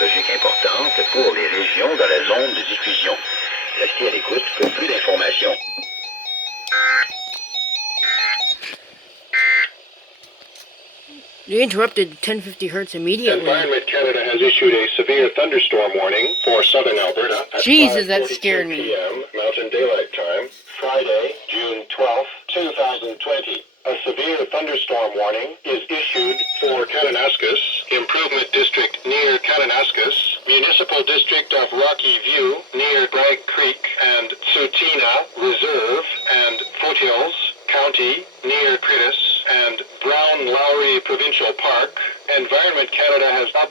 météorologique importante pour les régions dans la zone de diffusion. Restez à l'écoute pour plus d'informations. You interrupted 1050 hertz immediately. Environment Canada has issued a severe thunderstorm warning for southern Alberta at Jesus, that scared me. 5:42 p.m. Mountain Daylight Time, Friday, June 12, 2020. A severe thunderstorm warning is issued for Kananaskis, Improvement District near Kananaskis, Municipal District of Rocky View near Bragg Creek and Tsutina Reserve and Foothills County near Critis and Brown Lowry Provincial Park. Environment Canada has updated